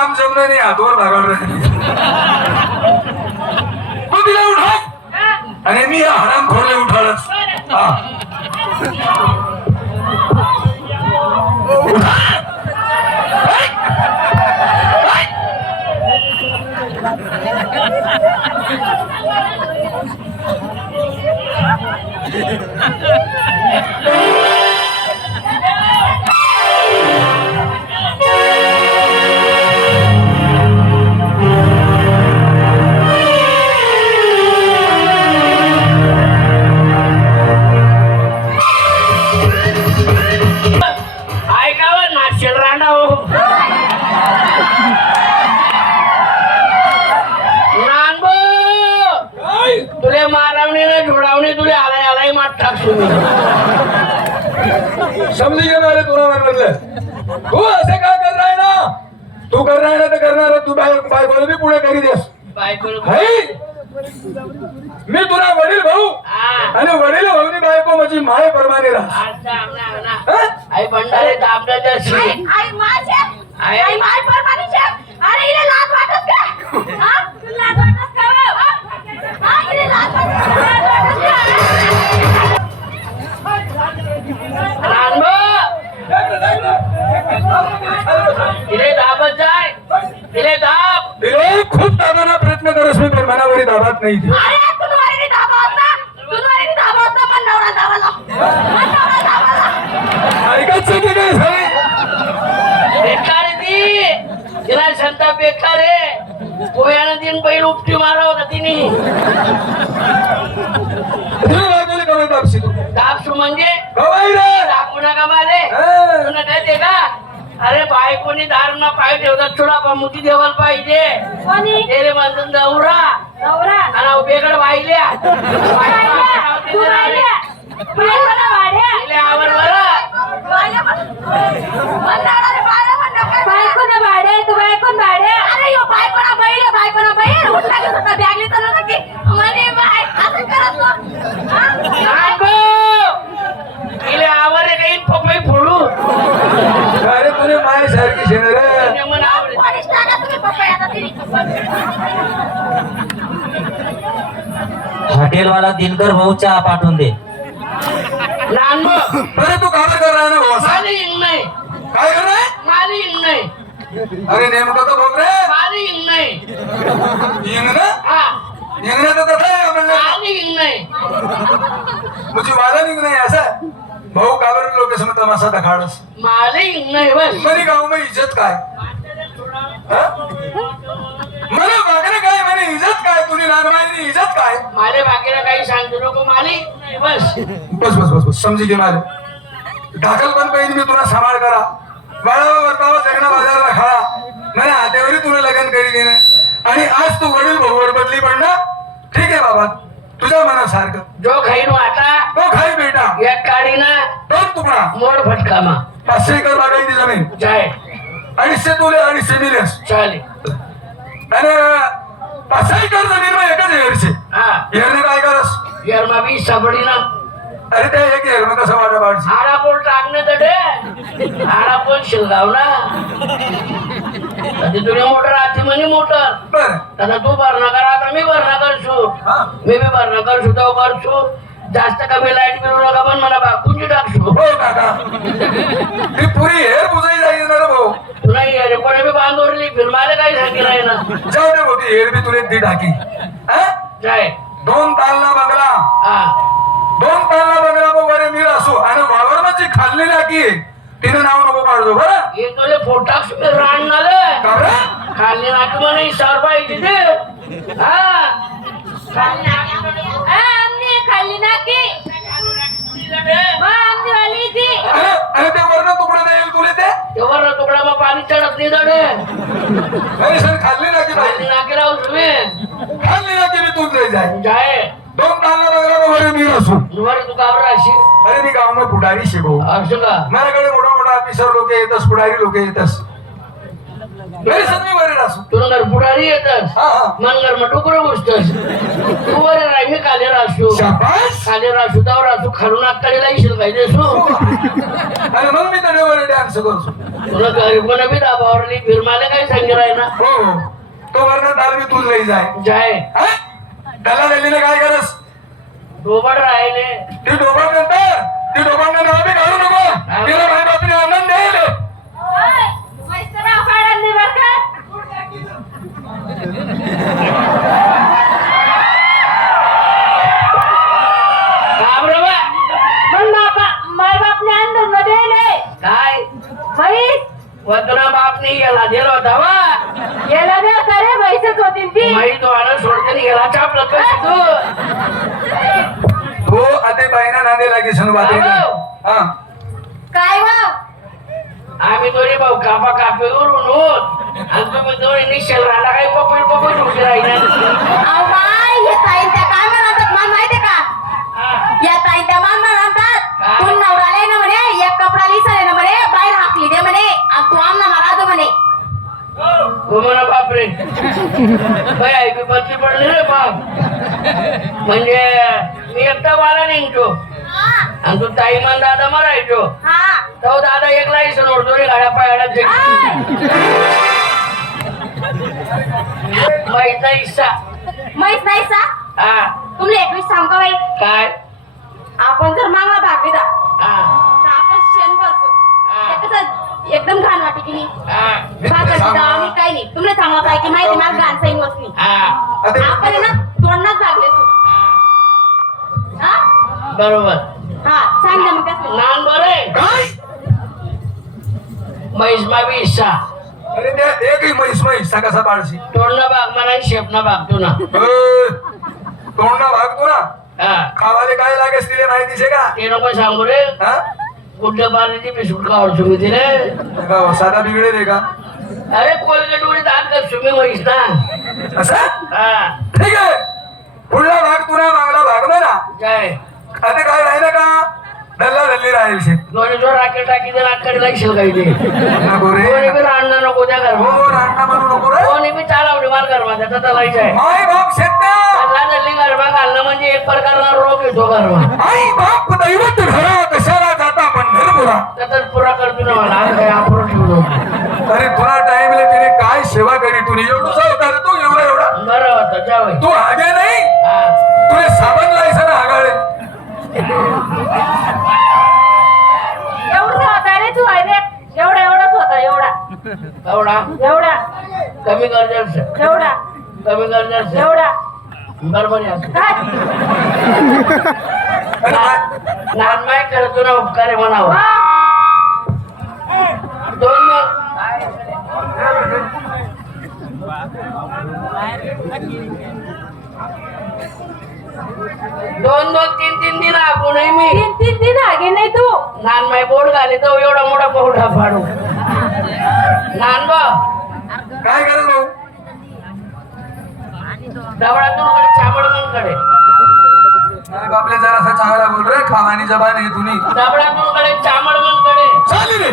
त्याने काय काम जमलं नाही हातवर भागावर तू तिला उठव आणि मी या हराम खोरले उठाडच हा. तू बाय बायकोला बी पुढे करी देस. मी तुला वडील भाऊ. आणि वडील भाऊनी बायको माझी माय परमाने राहा तिले दाब. तिला खूप दाबाना प्रयत्न करस मी पण मनावरी दाबात नाही ती. अरे होता. मन नवरा की काय झाले बेकार आहे ती. तिला संताप बेकार आहे पोयानं तीन बैल उपटी मारा होता तिने. दाबशी म्हणजे रे दाबू नका माले हा. तुला काय ते का अरे बायकोनी दारूना पाय ठेवतात? थोडा बा मुठी देवाला पाहिजे. कोणी? तेरे म्हणतात नवरा. नवरा? आणि बेगड वाहिल्या. तू बायकोला तिले बरं. रे? बायकोला तू बायकोला आहे, बायकोला बैल उठला की सुद्धा बॅगली तर नव्हतं की म्हणे बाय असं करत तो. हा? नागो तिले आवर आहे काही पपई फोडू अरे तुने माय सारखी शेण रे नेमन आवरे कोणीच टाका तुम्ही पप्पा आता तिने हॉटेलवाला दिनकर भाऊ चहा पाठवून दे. नानबो अरे तू काबर कर रहा ना भाऊ असं? माली इंग नाही. काय नाही. अरे नेमकं तर बोल रे. नाही. हा. आहे इंग नाही. मुझे वाला निघ नाही असं? भाऊ काबर लोक समज तमाशा दखाडस इंग नाही बस. मनी गाव में इज्जत काय? हा? तुझी इज्जत काय? माले बाकीला काही सांगतो नको माली. बस. बस बस बस बस. समजी घे माझे. ढाकल पण पाहिजे मी तुला सांभाळ करा. बाळावा वर्तावा बाजारला खाळा. हातेवरी तुला लग्न करी देणे आणि आज तू वडील भाऊवर बदली पडला? ठीक आहे बाबा. तुझ्या मनासारखं. जो खाईन वाटा तो खाई बेटा. एक काढीना दोन तुकडा. मोड फटकामा पाचशे एकर बागायती जमीन. जाय. अडीचशे तुले अडीचशे मिलेस चाले आणि पाचशे एकर जमीन गरमा बी साबडी ना अरे त्या एक एर मग कसं वाटा पाडशी हाडा पोल टाकणे तडे हाडा पोल शिलगाव ना कधी तुझे मोटर आधी म्हणे मोटर आता तू भरणा कर आता मी भरणा करशो मी बी भरणा करशो तो करशो जास्त कमी लाइट बिल नका पण मला बापूंची टाकशो हो काका ती पुरी हेर बुजाई जाईल ना भाऊ तुला ये कोणी बी बांधवरली फिरमायला काही सांगितलं ना जाऊ दे होती हेर बी तुले ती टाकी? दोन तालना बंगला. हा. दोन तालना बंगला मग वरे मीर असो. आणि वावर म्हणजे खाल्ली टाकी तिने नाव नको काढतो बरं? हे तुले फोटाक्स रान नाले का? खाल्ली नाकी म्हणे सरबाई तिथे. हा. खाल्ली नाकी ना की. ती. अरे ते वरण तुकडे देईल तुले ते? तेव्हा ना तुकडा मग पाणी चढत नाही दडे अरे सर खाल्ली टाकी खाल्ली नाकी राहू तुम्ही. खाल्ली मी जाय जाय दोन बंगला मग वरे असो तुम्हाला तू काबर राशी अरे मी गाव मग पुढारी शिकवू असं का? माझ्याकडे मोठा मोठा ऑफिसर लोक येतस पुढारी लोक येतस. घरी मी असो. तुला घर पुढारी येतस? हा हा. मन घर मग टुकडं घुसतस. तू वर राही मी काले राशू शाबास. काले राशू दाव राशू खालून आत्ताडीला येशील काय देसू आणि मग मी तडेवर डान्स करतो. तुला गरीबपणा बी दाबावरली फिरमाला काय सांगितलं ना हो हो. तो वरनं दाल मी लई जाय. जाय. त्याला दिलीने काय करस डोबड राहिले. ती डोबा नंतर ती डोबांना नाव बी काढू नको तिला माय बापने आनंद देईल ओय, पैसे नाव काढा नाही बरं का? काम रे बा. मग बापा माय बापने अंदरमध्ये आले काय म्हैस वतना बापनी गेला दिला होता वा. गेला नाही होता रे म्हैसच होती ती. माई दोहानं सोडताना गेला चापलं कसं तू. तो आता बाईना नांदे लागे हा. काय वाव आम्ही दोन्ही भाऊ कापा कापेवरून होत. आणि तुम्ही दोन्ही निश्चल राहिला काही पपई पपई उभी निघतो हा. आणि तू ताई मान दादा मरायचो हा. तो दादा एकला इसन ओढतो रे गाड्या पायाला आय. माहीत हिस्सा म्हैस नाही सा? हा. तुमले एकवीस सांग का बाई. काय? आपण जर मागला हा. तर आपण शेण भरतो. ते कसं एकदम घाण वाटे की नाही? हा. भाकरची आणि काही नाही. तुमले चांगलं काय की माहिती मला घाण सैन वसनी हा आपण आहे ना तोंडात भागले सु हा. हा बरोबर. हा सांग ना मग कसं? नान बरे काय? म्हैस मा बी हिस्सा अरे त्या एकही म्हैस म्हैस. सा कसा पाडशी तोंडना भाग म्हणा शेपना भाग तू ना. तोंडना भागतो ना हा. खावाले काय लागेस तिले माहिती शे का? ते नको सांगू रे. हा? कुठल्या बारीची बिस्कुट खावड तुम्ही तिने का हो, साधा बिघडे रे का? अरे कोलगेट उडी दात कर तुम्ही म्हैस ना. असं? हा. ठीक आहे पुढला भाग तुला मागला भाग ना काय आता काय राहिलं का दल्ला दल्ली राहील शे दोन्ही जोर राखेल टाकी तर नाकडे लागशील काही ते. नको रे. दोन्ही बी राहणार नको त्या हो घर रांडा म्हणू नको रे. दोन्ही बी चालवली माल गरमा त्याचा चालायचं आहे. माय बाप शेत्या त्यांना जल्ली गरबा घालणं म्हणजे एक प्रकारचा रोग येतो गरमा आई बाप दैवत घरा कशाला जाता पंढरपुरा त्याचाच पुरा करतो ना मला आज काय आपण ठेवलो. अरे तुला टाइमला तिने काय सेवा करी तुने एवढं होता रे तू एवढा एवढा? बरं होतं तू आगे नाही? हा. तुला साबण लायचं ना आगाळे एवढं होता रे तू आहे रे एवढा एवढाच होता एवढा? एवढा. कमी गरजेचं एवढा. कमी गरजेचं एवढा. बरोबर लहान माय करतो ना उपकार म्हणावं. दोन दोन दोन तीन तीन दिन आगू नाही मी. तीन तीन दिन आगे नाही तू. लहान माय बोर्ड घाले तर एवढा मोठा पौडा फाडू. लहान काय करत भाऊ? दवडातून कडे चामडमनकडे अरे बापले जरासा चांगला बोल रे खावानी जबान आहे तुम्ही दवडातून कडे कडे रे.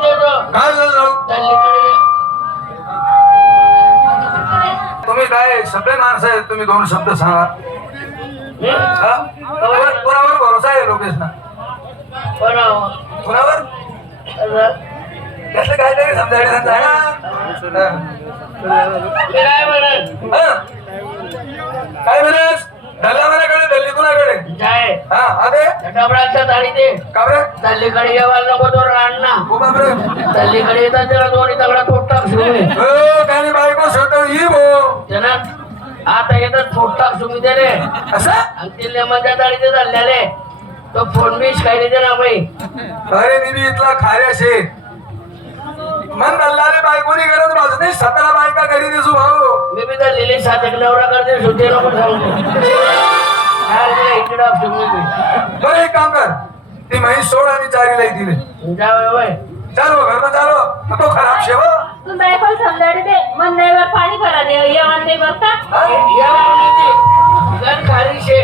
देतो काय झालं तुम्ही काय सगळे माणसं आहेत? तुम्ही दोन शब्द सांगा. कोणावर भरोसा आहे लोकेशना पण काहीतरी समजायला सांगा मी काय म्हणत? काय म्हणस धल्ला मनाकडे कुणाकडे हा अरे डबडाच्या दाढी दे का बरं? तल्लीकडे येवायला नको तो राणना हो बापरे तल्लीकडे येतात त्याला दोन्ही हो त्याने बायको स्वतः ही भो. त्यानं आता येतात तोडटाक सुरू दे रे असं? आणि ते लेमनच्या दाढी ते तो फोन बीच काही दे ना बाई. अरे मी बी इथला खाऱ्या शे मन दल्लाले बायकोनी गरज माझ नाही सतरा बायका घरी दिसू भाऊ. मी बी तर लिहिली सात एक नवरा करते सुटे नको सांगतो. इकडं मी. बरं एक काम कर. ती म्हैस सोड आणि चारीला दिले. जावय बाय चालो घर चालो. तो खराब शेव. तू बायकोला समजाडी दे. मन नाही वर पाणी भरा दे नाही का? या लावणी ती. गण खाली शे